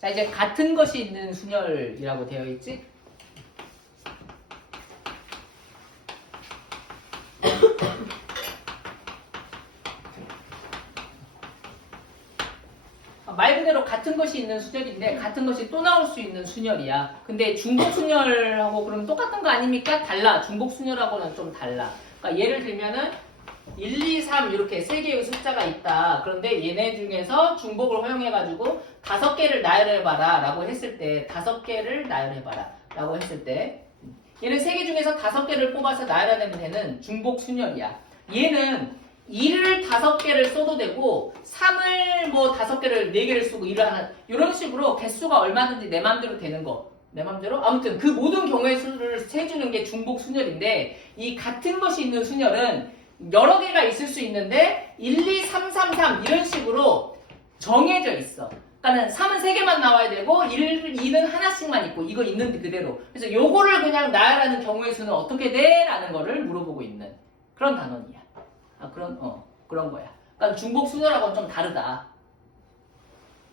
자, 이제 같은 것이 있는 순열이라고 되어 있지? 말 그대로 같은 것이 있는 순열인데 같은 것이 또 나올 수 있는 순열이야. 근데 중복 순열하고 그럼 똑같은 거 아닙니까? 달라. 중복 순열하고는 좀 달라. 그러니까 예를 들면은 1, 2, 3 이렇게 3개의 숫자가 있다. 그런데 얘네 중에서 중복을 허용해가지고 5개를 나열해봐라 라고 했을 때 5개를 나열해봐라 라고 했을 때 얘는 3개 중에서 5개를 뽑아서 나열하는 데는 중복 순열이야. 얘는 2를 5개를 써도 되고 3을 뭐 5개를 4개를 쓰고 이런 식으로 개수가 얼마든지 내 맘대로 되는 거. 내 맘대로? 아무튼 그 모든 경우의 수를 세주는 게 중복 순열인데 이 같은 것이 있는 순열은 여러 개가 있을 수 있는데 1, 2, 3, 3, 3 이런 식으로 정해져 있어. 그러니까 3은 3개만 나와야 되고 2는 하나씩만 있고 이거 있는 그대로. 그래서 요거를 그냥 나열하는 경우의 수는 어떻게 돼? 라는 거를 물어보고 있는 그런 단원이야. 그런 거야. 그러니까 중복 순열하고는 좀 다르다.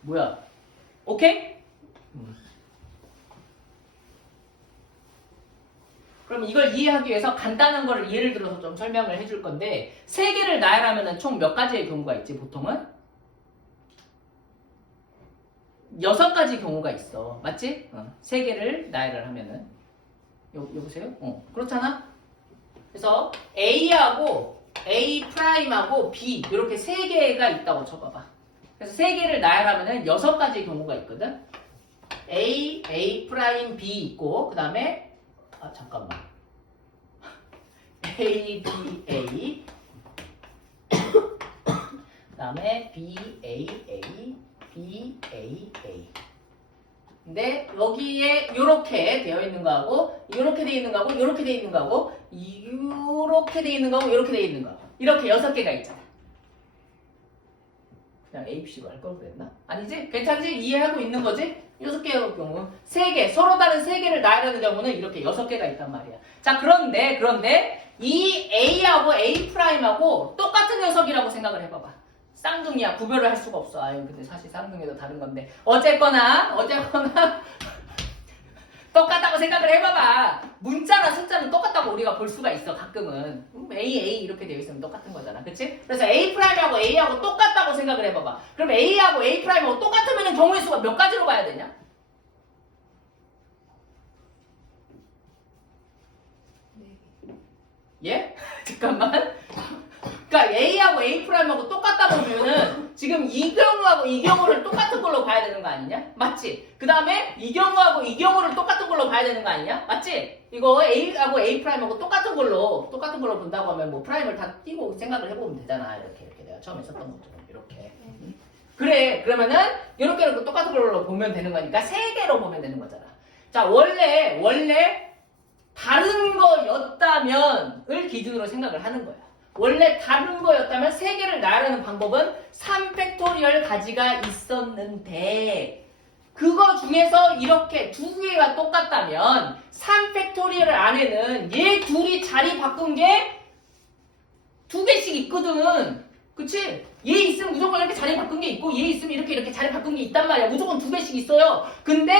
뭐야? 오케이? 그럼 이걸 이해하기 위해서 간단한 거를 예를 들어서 좀 설명을 해줄 건데 3개를 나열하면 총 몇 가지의 경우가 있지 보통은? 6가지 경우가 있어. 맞지? 3개를 나열을 하면은 여보세요? 그렇잖아? 그래서 A하고 A'하고 B 이렇게 3개가 있다고 쳐봐봐. 그래서 3개를 나열하면은 6가지 경우가 있거든. A, A', B 있고 그 다음에 잠깐만. A, B, A 그 다음에 B, A, A, B, A, A. 근데 여기에 요렇게 되어 있는 거하고 요렇게 되어 있는 거하고 요렇게 되어 있는 거하고 요렇게 되어 있는 거하고 요렇게 되어 있는 거 이렇게 6개가 있잖아. 그냥 A, B, C로 할 걸 그랬나? 아니지? 괜찮지? 이해하고 있는 거지? 6개의 경우 3개 서로 다른 3개를 나열하는 경우는 이렇게 6개가 있단 말이야. 자 그런데 이 A하고 A'하고 똑같은 녀석이라고 생각을 해봐봐. 쌍둥이야. 구별을 할 수가 없어. 아유 근데 사실 쌍둥이도 다른 건데 어쨌거나 똑같다고 생각을 해봐봐. 문자나 숫자는 똑같다고 우리가 볼 수가 있어. 가끔은 A 이렇게 되어 있으면 똑같은 거잖아. 그치? 그래서 A'하고 A하고 똑같다고 생각을 해봐봐. 그럼 A하고 A'하고 똑같으면 경우의 수가 몇 가지로 가야 되냐? 예? 잠깐만. 그러니까 A하고 A'하고 똑같다 보면은 지금 이 경우하고 이 경우를 똑같은 걸로 봐야 되는 거 아니냐? 맞지? 그 다음에 이 경우하고 이 경우를 똑같은 걸로 봐야 되는 거 아니냐? 맞지? 이거 A하고 A'하고 똑같은 걸로 본다고 하면 뭐 프라임을 다 띄고 생각을 해보면 되잖아. 이렇게 내가 처음에 썼던 것처럼 이렇게. 그래. 그러면은 이렇게 똑같은 걸로 보면 되는 거니까 3개로 보면 되는 거잖아. 자 원래 다른 거였다면을 기준으로 생각을 하는 거야. 원래 다른 거였다면 3개를 나열하는 방법은 3팩토리얼 가지가 있었는데 그거 중에서 이렇게 2개가 똑같다면 3팩토리얼 안에는 얘 둘이 자리 바꾼 게 2개씩 있거든. 그치? 얘 있으면 무조건 이렇게 자리 바꾼 게 있고 얘 있으면 이렇게 자리 바꾼 게 있단 말이야. 무조건 2개씩 있어요. 근데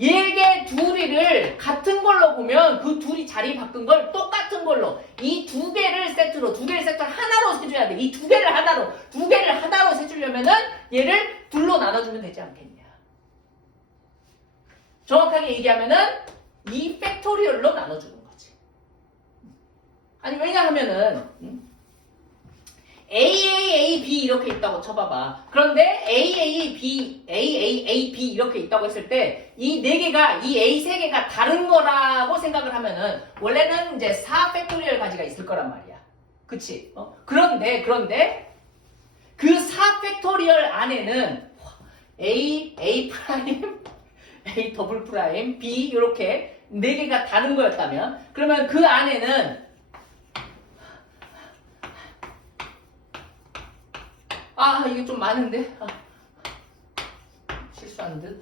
얘게 둘이를 같은 걸로 보면 그 둘이 자리 바꾼 걸 똑같은 걸로 이 2개를 세트로 하나로 세줘야 돼. 이 2개를 하나로 세주려면은 얘를 둘로 나눠주면 되지 않겠냐. 정확하게 얘기하면은 2팩토리얼로 나눠주는 거지. 아니 왜냐하면은 A, B 이렇게 있다고 쳐봐봐. 그런데 A, B 이렇게 있다고 했을 때 이 4개가, 이 A 3개가 다른 거라고 생각을 하면은 원래는 이제 4팩토리얼 가지가 있을 거란 말이야. 그치? 그런데 그 4팩토리얼 안에는 A 프라임, A 더블 프라임, B 이렇게 4개가 다른 거였다면 그러면 그 안에는 이게 좀 많은데? 실수한 듯?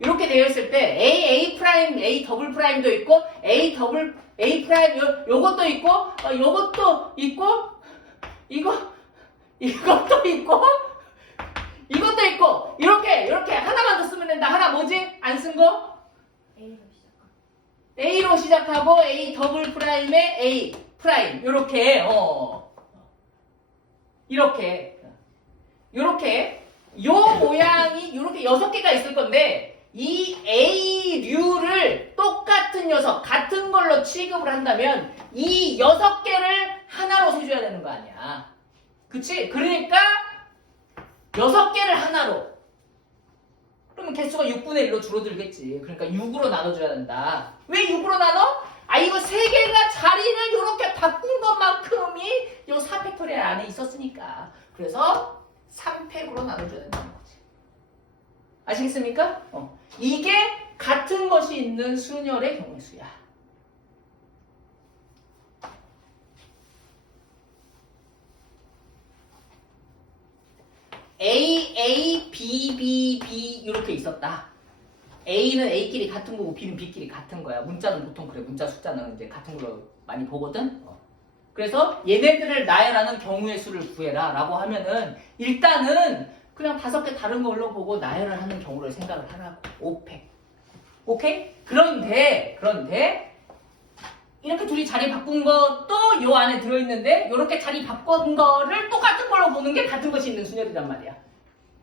이렇게 되어 있을 때 A 프라임, A 더블 프라임도 있고 A 프라임 요것도 있고 요것도 있고 이것도 있고 이것도 있고 이렇게 하나 A로 시작하고 A 더블 프라임에 A 프라임 요렇게 요렇게 요 모양이 요렇게 6개가 있을 건데 이 A류를 똑같은 녀석 같은 걸로 취급을 한다면 이 6개를 하나로 세줘야 되는 거 아니야. 그치? 그러니까 6개를 하나로 그러면 개수가 6분의 1로 줄어들겠지. 그러니까 6으로 나눠줘야 된다. 왜 6으로 나눠? 아 이거 3개가 자리를 이렇게 바꾼 것만큼이 이 4팩토리얼 안에 있었으니까. 그래서 3팩으로 나눠줘야 된다는 거지. 아시겠습니까? 이게 같은 것이 있는 순열의 경우의 수야. A, A, B, B, B 이렇게 있었다. A는 A끼리 같은 거고 B는 B끼리 같은 거야. 문자는 보통 그래. 문자 숫자는 이제 같은 걸로 많이 보거든. 그래서 얘네들을 나열하는 경우의 수를 구해라 라고 하면은 일단은 그냥 5개 다른 걸로 보고 나열을 하는 경우를 생각을 하라고. 5팩. 오케이? 그런데 이렇게 둘이 자리 바꾼 것도 요 안에 들어있는데 요렇게 자리 바꾼 거를 똑같은 걸로 보는 게 같은 것이 있는 순열이란 말이야.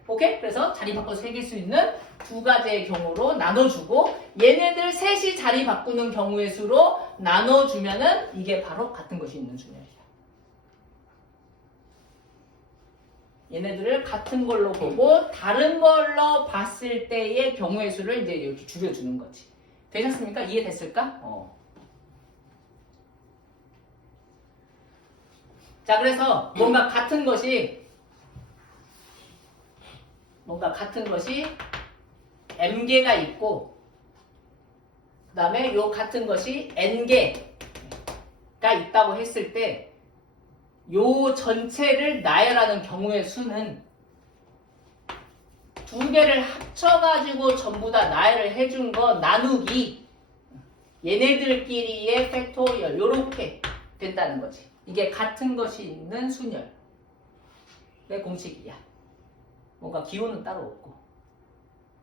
오케이? 그래서 자리 바꿔서 새길 수 있는 2가지의 경우로 나눠주고 얘네들 셋이 자리 바꾸는 경우의 수로 나눠주면은 이게 바로 같은 것이 있는 순열이야. 얘네들을 같은 걸로 보고 다른 걸로 봤을 때의 경우의 수를 이제 이렇게 줄여주는 거지. 되셨습니까? 이해됐을까? 자, 그래서 뭔가 같은 것이 m개가 있고 그 다음에 요 같은 것이 n개가 있다고 했을 때 요 전체를 나열하는 경우의 수는 2개를 합쳐가지고 전부 다 나열을 해준 거 나누기 얘네들끼리의 팩토리얼 요렇게 된다는 거지. 이게 같은 것이 있는 순열의 공식이야. 뭔가 기호는 따로 없고.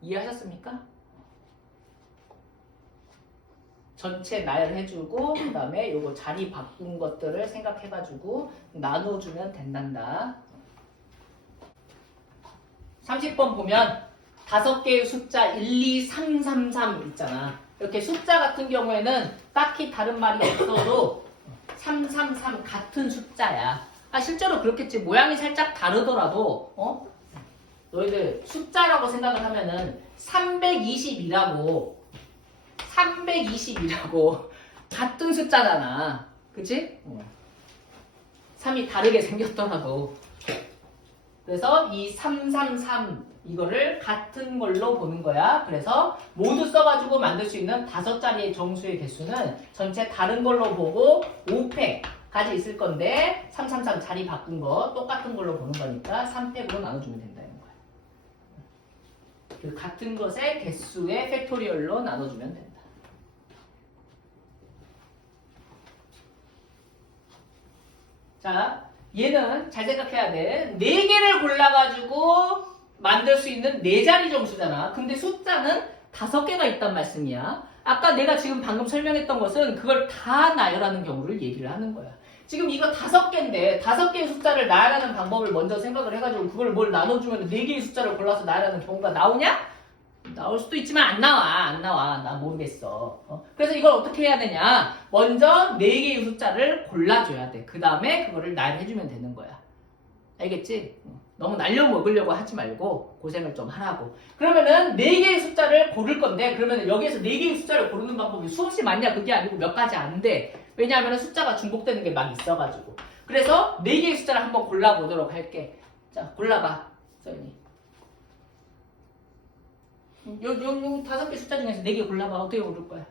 이해하셨습니까? 전체 나열해주고 그 다음에 요거 자리 바꾼 것들을 생각해가지고 나눠주면 된단다. 30번 보면 5개의 숫자 1, 2, 3, 3, 3 있잖아. 이렇게 숫자 같은 경우에는 딱히 다른 말이 없어도 3, 3, 3 같은 숫자야. 실제로 그렇겠지. 모양이 살짝 다르더라도 너희들 숫자라고 생각을 하면은 320이라고 같은 숫자잖아. 그치? 3이 다르게 생겼더라도. 그래서 이 333 이거를 같은 걸로 보는 거야. 그래서 모두 써가지고 만들 수 있는 5자리의 정수의 개수는 전체 다른 걸로 보고 5팩까지 있을 건데 333 자리 바꾼 거 똑같은 걸로 보는 거니까 3팩으로 나눠주면 된다는 거야. 그 같은 것의 개수의 팩토리얼로 나눠주면 된다. 자, 얘는 잘 생각해야 돼. 4개를 골라가지고 만들 수 있는 4자리 정수잖아. 근데 숫자는 5개가 있단 말씀이야. 아까 내가 지금 방금 설명했던 것은 그걸 다 나열하는 경우를 얘기를 하는 거야. 지금 이거 5개인데 5개의 숫자를 나열하는 방법을 먼저 생각을 해가지고 그걸 뭘 나눠주면 4개의 숫자를 골라서 나열하는 경우가 나오냐? 나올 수도 있지만 안 나와. 나 모르겠어. 그래서 이걸 어떻게 해야 되냐? 먼저 4개의 숫자를 골라줘야 돼. 그 다음에 그거를 나열해주면 되는 거야. 알겠지? 너무 날려먹으려고 하지 말고 고생을 좀 하라고. 그러면은 4개의 숫자를 고를 건데 그러면은 여기에서 4개의 숫자를 고르는 방법이 수없이 많냐? 그게 아니고 몇 가지 안 돼. 왜냐하면 숫자가 중복되는 게 막 있어가지고. 그래서 4개의 숫자를 한번 골라보도록 할게. 자, 골라봐. 서연이. 요 5개 숫자 중에서 4개 골라봐. 어떻게 고를 거야?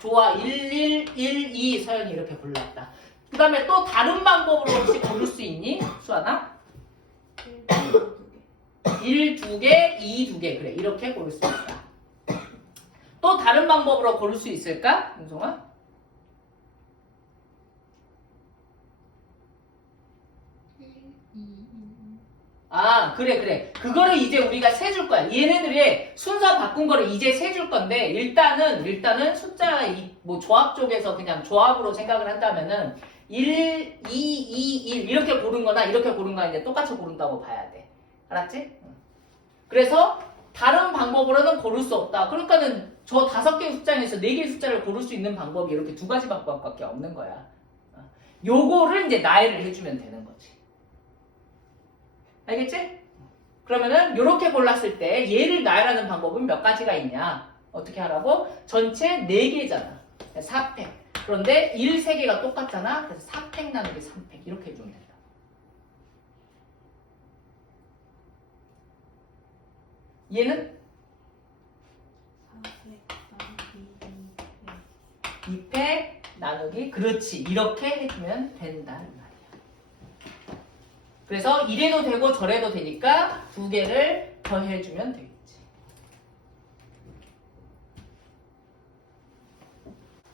좋아. 1, 1, 1, 2 서연이 이렇게 골랐다. 그 다음에 또 다른 방법으로 혹시 고를 수 있니? 수아나? 1, 2개, 2, 2개. 그래. 이렇게 고를 수 있다. 또 다른 방법으로 고를 수 있을까? 윤송아? 아, 그래. 그거를 이제 우리가 세줄 거야. 얘네들의 순서 바꾼 거를 이제 세줄 건데, 일단은 숫자, 뭐 조합 쪽에서 그냥 조합으로 생각을 한다면은, 1, 2, 2, 1, 이렇게 고른 거나 이렇게 고른 거나 이제 똑같이 고른다고 봐야 돼. 알았지? 그래서, 다른 방법으로는 고를 수 없다. 그러니까는 저 5개의 숫자에서 4개의 숫자를 고를 수 있는 방법이 이렇게 2가지 방법밖에 없는 거야. 요거를 이제 나열을 해주면 되는 거지. 알겠지? 그러면은 요렇게 골랐을 때 얘를 나열하는 방법은 몇 가지가 있냐? 어떻게 하라고? 전체 4개잖아. 4팩. 그런데 1, 3개가 똑같잖아. 그래서 4팩 나누기 3팩 이렇게 해주면 된다. 얘는 2팩 나누기 그렇지. 이렇게 해주면 된다는 말이야. 그래서 이래도 되고 저래도 되니까 2개를 더해주면 되겠지.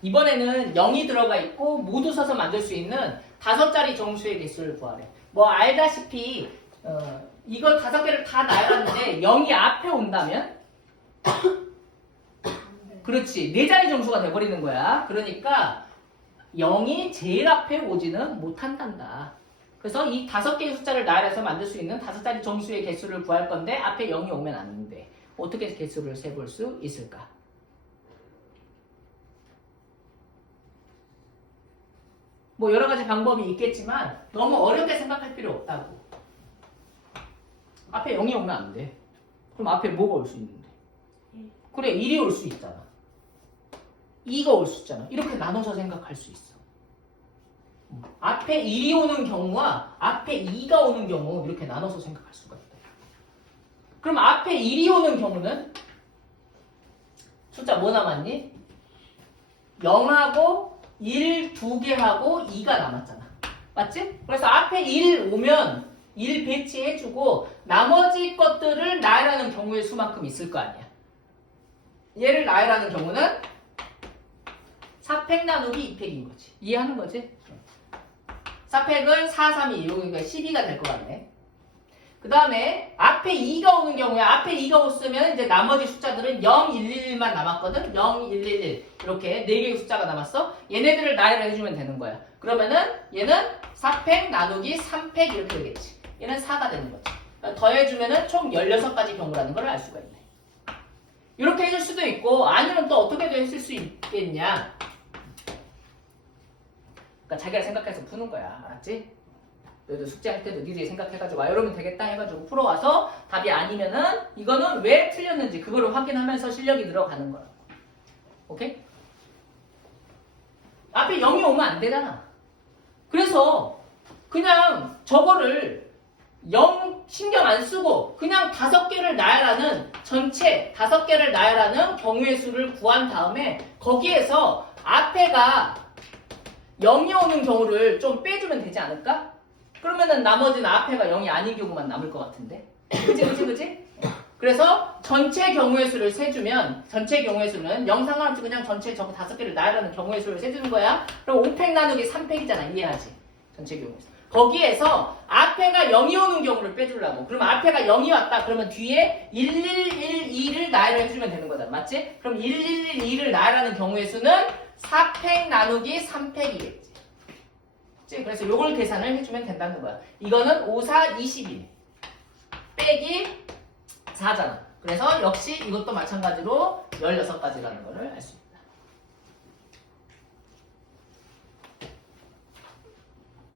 이번에는 0이 들어가 있고 모두 써서 만들 수 있는 5자리 정수의 개수를 구하래. 뭐 알다시피 이거 5개를 다 나열하는데 0이 앞에 온다면 그렇지. 4자리 정수가 돼버리는 거야. 그러니까 0이 제일 앞에 오지는 못한단다. 그래서 이 5개의 숫자를 나열해서 만들 수 있는 5자리 정수의 개수를 구할 건데 앞에 0이 오면 안 돼. 어떻게 개수를 세볼 수 있을까? 뭐 여러 가지 방법이 있겠지만 너무 어렵게 생각할 필요 없다고. 앞에 0이 오면 안 돼. 그럼 앞에 뭐가 올 수 있는데? 그래, 1이 올 수 있잖아. 2가 올 수 있잖아. 이렇게 나눠서 생각할 수 있어. 앞에 1이 오는 경우와 앞에 2가 오는 경우 이렇게 나눠서 생각할 수가 있다. 그럼 앞에 1이 오는 경우는 숫자 뭐 남았니? 0하고 1, 2개하고 2가 남았잖아. 맞지? 그래서 앞에 1 오면 1 배치해주고 나머지 것들을 나열하는 경우의 수만큼 있을 거 아니야. 얘를 나열하는 경우는 4팩 나누기 2팩인 거지. 이해하는 거지? 4팩은 4, 3, 2. 여기가 12가 될 것 같네. 그 다음에 앞에 2가 오는 경우에 앞에 2가 없으면 이제 나머지 숫자들은 0, 1, 1만 남았거든. 0, 1, 1, 1 이렇게 4개의 숫자가 남았어. 얘네들을 나열을 해주면 되는 거야. 그러면은 얘는 4팩 나누기 3팩 이렇게 되겠지. 얘는 4가 되는 거지. 더해주면은 총 16가지 경우라는 걸 알 수가 있네. 이렇게 해줄 수도 있고 아니면 또 어떻게도 했을 수 있겠냐. 그러니까 자기가 생각해서 푸는 거야. 알았지? 너희도 숙제할 때도 니들이 생각해가지고 이러면 되겠다 해가지고 풀어와서 답이 아니면은 이거는 왜 틀렸는지 그거를 확인하면서 실력이 늘어가는 거라고. 오케이? 앞에 0이 오면 안 되잖아. 그래서 그냥 저거를 0 신경 안 쓰고 그냥 5개를 나열하는 전체 5개를 나열하는 경우의 수를 구한 다음에 거기에서 앞에가 0이 오는 경우를 좀 빼주면 되지 않을까? 그러면은 나머지는 앞에가 0이 아닌 경우만 남을 것 같은데. 그치? 그래서 전체 경우의 수를 세주면 전체 경우의 수는 0 상관없이 그냥 전체 저거 5개를 나열하는 경우의 수를 세주는 거야. 그럼 5팩 나누기 3팩이잖아. 이해하지? 전체 경우의 수. 거기에서 앞에가 0이 오는 경우를 빼주려고. 그럼 앞에가 0이 왔다. 그러면 뒤에 1112를 나열을 해주면 되는 거다. 맞지? 그럼 1112를 나열하는 경우의 수는 4팩 나누기 3팩이겠지. 그래서 요걸 계산을 해주면 된다는 거야. 이거는 5, 4, 21 빼기 4잖아. 그래서 역시 이것도 마찬가지로 16가지라는 거를 알 수 있다.